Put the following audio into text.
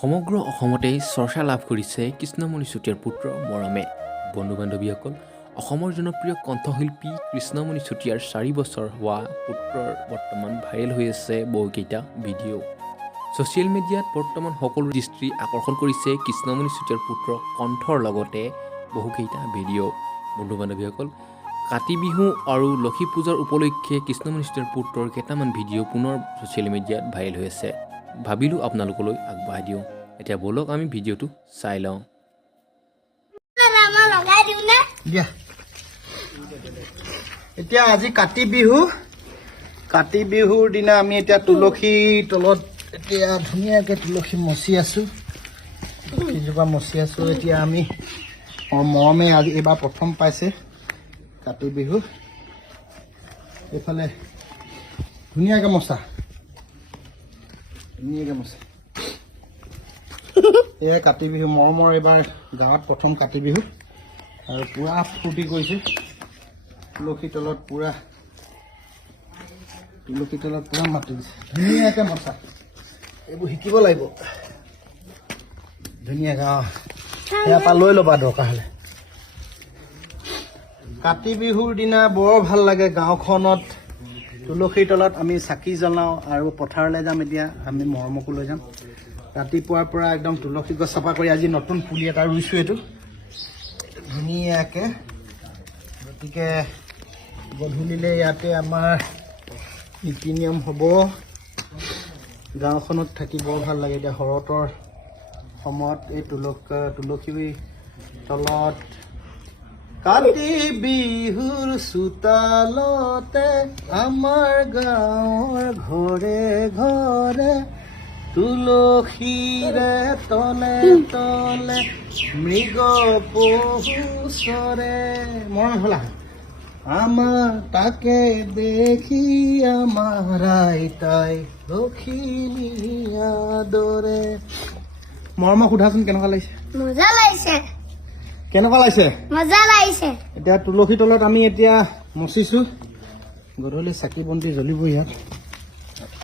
সমগ্ৰ অসমতেই চৰ্চা লাভ কৰিছে কৃষ্ণমণি চুতীয়াৰ পুত্ৰ মৰমে। বন্ধু বান্ধৱীসকল, অসমৰ জনপ্ৰিয় কণ্ঠশিল্পী কৃষ্ণমণি চুতীয়াৰ 4 বছৰ হোৱা পুত্ৰৰ বৰ্তমান ভাইৰেল হৈ আছে বহুকেইটা ভিডিঅ'। ছ'চিয়েল মিডিয়াত বৰ্তমান সকলো দৃষ্টি আকৰ্ষণ কৰিছে কৃষ্ণমণি চুতীয়াৰ পুত্ৰৰ কণ্ঠৰ লগতে বহুকেইটা ভিডিঅ'। বন্ধু বান্ধৱীসকল, কাতি বিহু আৰু লক্ষী পূজাৰ উপলক্ষে কৃষ্ণমণি চুতীয়াৰ পুত্ৰৰ কেইটামান ভিডিঅ' পুনৰ ছ'চিয়েল মিডিয়াত ভাইৰেল হৈ আছে। ভাবিলোঁ আপোনালোকলৈ আগবঢ়াই দিওঁ। এতিয়া বলক আমি ভিডিঅ'টো চাই লওঁ। এতিয়া আজি কাতি বিহু। কাতি বিহুৰ দিনা আমি এতিয়া তুলসী তলত এতিয়া ধুনীয়াকৈ তুলসী মচি আছোঁ। তুলসীজোপা মচি আছোঁ। এতিয়া আমি মৰমে আজি এইবাৰ প্ৰথম পাইছে কাতি বিহু। এইফালে ধুনীয়াকৈ মচা, ধুনীয়াকৈ মচা। এয়া কাতি বিহু। মৰমৰ এইবাৰ গাঁৱত প্ৰথম কাতি বিহু আৰু পূৰা ফূৰ্তি কৰিছে। তুলসী তলত পূৰা মাতি দিছে। ধুনীয়াকৈ মচা, এইবোৰ শিকিব লাগিব ধুনীয়াকৈ। ইয়াৰ পৰা লৈ ল'বা দৰকাৰ হ'লে। কাতি বিহুৰ দিনা বৰ ভাল লাগে গাঁওখনত। তুলসীৰ তলত আমি চাকি জ্বলাওঁ আৰু পথাৰলৈ যাম। এতিয়া আমি মৰমকো লৈ যাম। ৰাতিপুৱাৰ পৰা একদম তুলসী গছ চাফা কৰি আজি নতুন পুলি এটা ৰুইছোঁ এইটো ধুনীয়াকৈ। গতিকে গধূলিলৈ ইয়াতে আমাৰ নীতি নিয়ম হ'ব। গাঁওখনত থাকি বৰ ভাল লাগে। এতিয়া শৰতৰ সময়ত এই তুলসী তলত কাতি বিহুৰ চোতালতে আমাৰ গাঁৱৰ ঘৰে ঘৰে তুলসীৰে তলে তলে মৃগ পহু চৰে। মৰম হ'লা আমাৰ তাকে দেখি আমাৰ আইতাই লখিমী আদৰে। মৰমক সোধাচোন কেনেকুৱা লাগিছে? মজা লাগিছে। কেনেকুৱা লাগিছে? মজা লাগিছে। এতিয়া তুলসী তলত আমি এতিয়া মচিছোঁ। গধূলি চাকি বন্তি জ্বলিব ইয়াত।